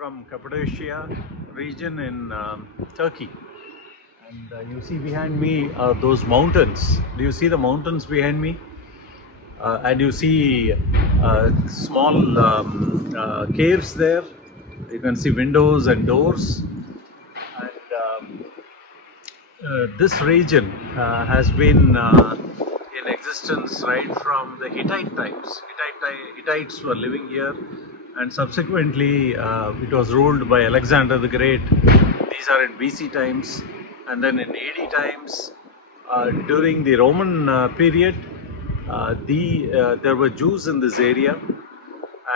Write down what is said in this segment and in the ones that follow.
from Cappadocia region in Turkey. And you see behind me those mountains. Do you see the mountains behind me? And you see small caves there. You can see windows and doors. And this region has been in existence right from the Hittite times. Hittites were living here, and subsequently it was ruled by Alexander the Great. These are in BC times, and then in AD times, during the Roman period, there were Jews in this area,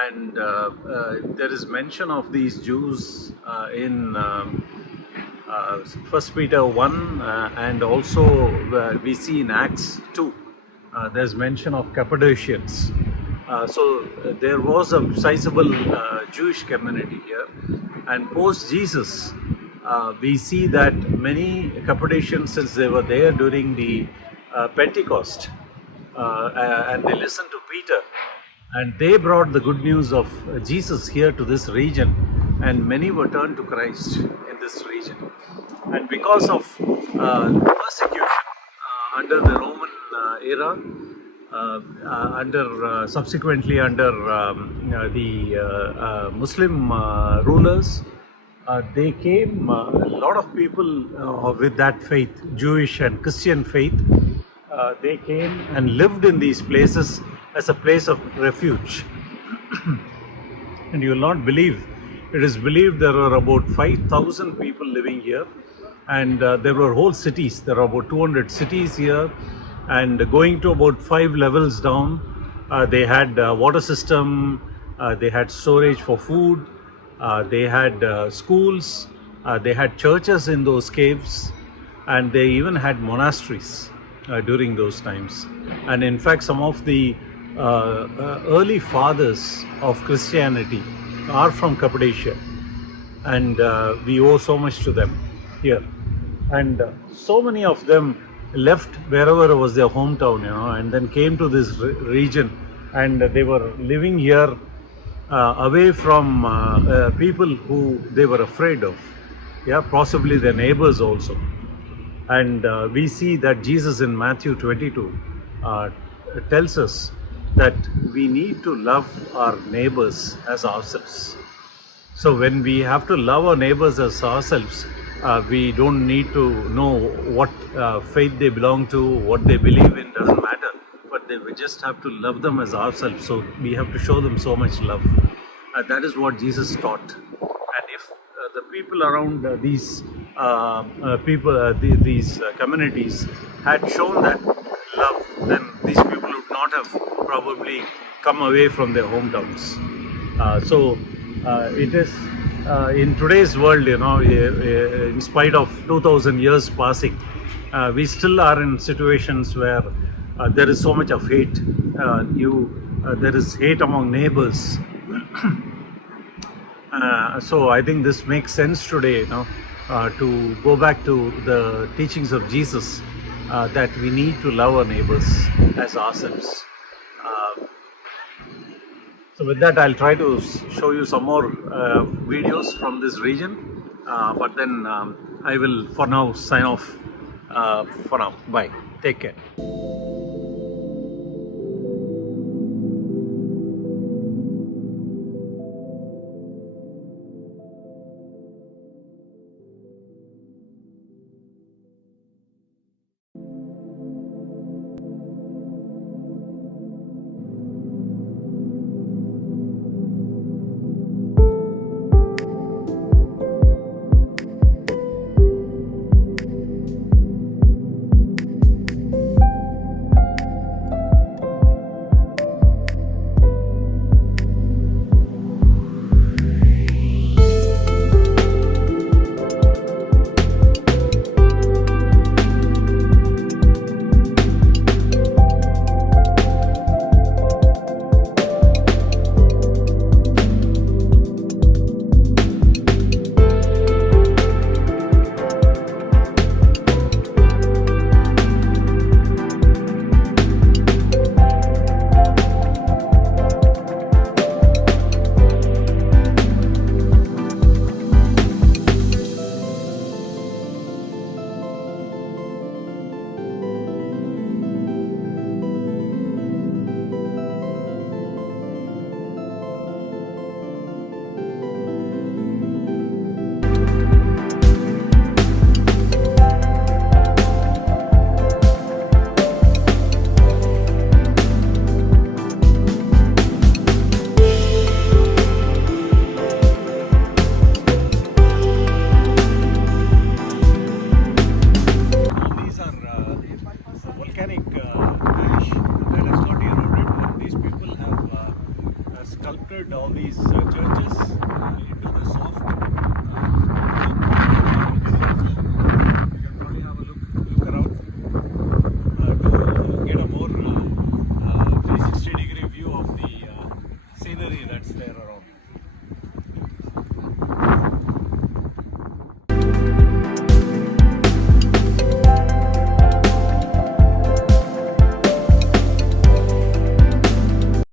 and there is mention of these Jews in First Peter 1, and also we see in Acts 2. There's mention of Cappadocians. So there was a sizable Jewish community here, and post Jesus, we see that many Cappadocians, since they were there during the Pentecost, and they listened to Peter, and they brought the good news of Jesus here to this region, and many were turned to Christ in this region. And because of persecution under the Roman era, subsequently under the Muslim rulers, they came, a lot of people with that faith, Jewish and Christian faith, they came and lived in these places as a place of refuge. And you will not believe, it is believed there were about 5,000 people living here, and there were whole cities. There are about 200 cities here, and going to about 5 levels down, they had water system, they had storage for food, they had schools, they had churches in those caves, and they even had monasteries during those times. And in fact, some of the early fathers of Christianity are from Cappadocia, and we owe so much to them here. And so many of them left wherever was their hometown, and then came to this region, and they were living here away from people who they were afraid of, possibly their neighbors also. And we see that Jesus in Matthew 22 tells us that we need to love our neighbors as ourselves. So when we have to love our neighbors as ourselves, we don't need to know what faith they belong to, what they believe in, doesn't matter. But we just have to love them as ourselves. So we have to show them so much love. That is what Jesus taught. And if the people around these communities had shown that love, then these people would not have probably come away from their hometowns. So it is in today's world, in spite of 2000 years passing, we still are in situations where there is so much of hate. There is hate among neighbors. So I think this makes sense today, to go back to the teachings of Jesus, that we need to love our neighbors as ourselves. So with that, I'll try to show you some more videos from this region, but then I will for now sign off for now. Bye. Take care. all these churches into the soft